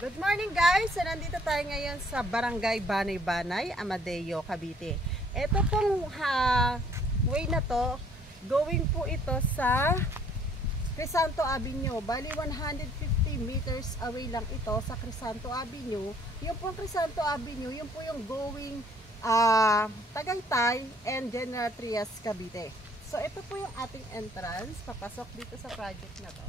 Good morning guys! So nandito tayo ngayon sa Barangay Banay-Banay, Amadeo, Cavite. Ito pong way na to, going po ito sa Crisanto Avenue. Bali 150 meters away lang ito sa Crisanto Avenue. Yung pong Crisanto Avenue, yung po yung going Tagaytay and General Trias, Cavite. So ito po yung ating entrance, papasok dito sa project na to.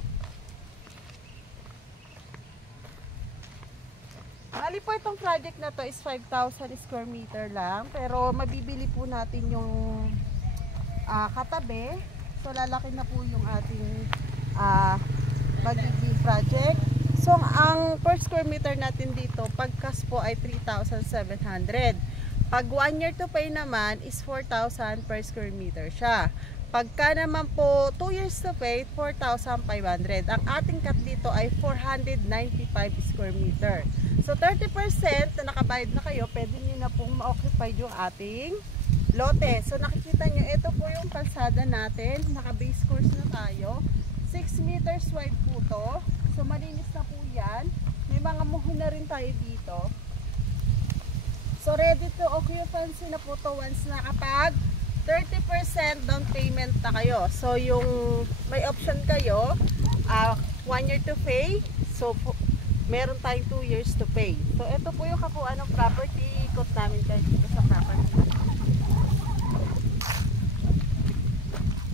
Bali po itong project na to is 5,000 square meter lang. Pero mabibili po natin yung katabi. So lalaki na po yung ating magiging project. So ang per square meter natin dito, pagkas po ay 3,700. Pag 1 year to pay naman is 4,000 per square meter siya. Pagka naman po 2 years to pay, 4,500. Ang ating cut dito ay 495 square meter. So 30% na nakabayad na kayo, pwede nyo na pong ma-occupy yung ating lote. So nakikita nyo, ito po yung kalsada natin. Naka-base course na tayo. 6 meters wide po to. So malinis na po yan. May mga muhon na rin tayo dito. So ready to occupancy na po to once na kapag 30% down payment na kayo. So yung may option kayo, 1 year to pay. So meron tayong 2 years to pay. So ito po yung kabuuan ng property. Ikot namin kayo dito sa property.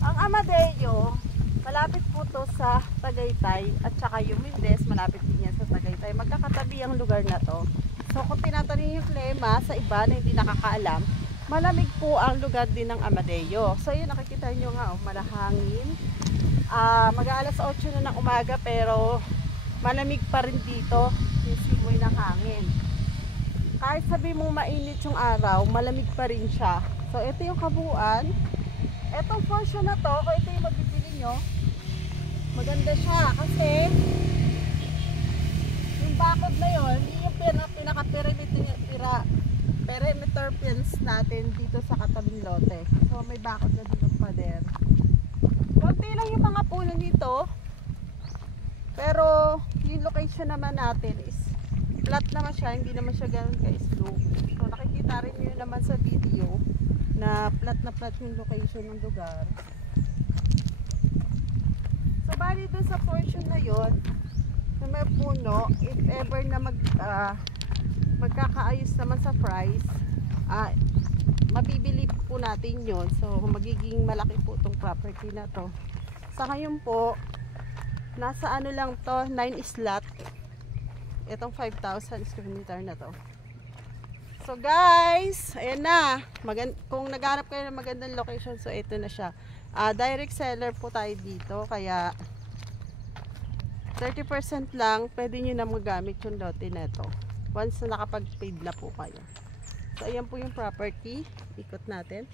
Ang Amadeo, malapit po to sa Tagaytay at saka yung Mindes, malapit din yan sa Tagaytay. Magkakatabi ang lugar na to. So kung tinatanong yung klima sa iba na hindi nakakaalam, malamig po ang lugar din ng Amadeo. So yun, nakikita nyo nga, malahangin. Mag-aalas 8 na ng umaga pero malamig pa rin dito yung simoy ng hangin. Kahit sabi mo mainit yung araw, malamig pa rin siya. So ito yung kabuuan. Etong portion na to, kung ito yung magbibili nyo, maganda siya kasi yung bakod na yun, yung pinaka-perimeter pins natin dito sa katabing lote. So may bakod na dito ng pader. Konti lang yung mga puno dito. Pero yung location naman natin is flat naman siya, hindi naman siya ganun ka-slope. So nakikita rin nyo naman sa video na flat yung location ng lugar. So bali dun sa portion na yon na may puno, if ever na magkakaayos naman sa price, mabibili po natin yon. So magiging malaki po itong property na to. Sa ngayon po, nasa ano lang to, 9 slot. Itong 5,000 square meter na to. So guys, ayan na. Kung naghanap kayo ng magandang location, so ito na siya. Direct seller po tayo dito. Kaya 30% lang, pwede nyo na magamit yung lote na ito. Once na nakapag-paid na po kayo. So ayan po yung property. Ikot natin.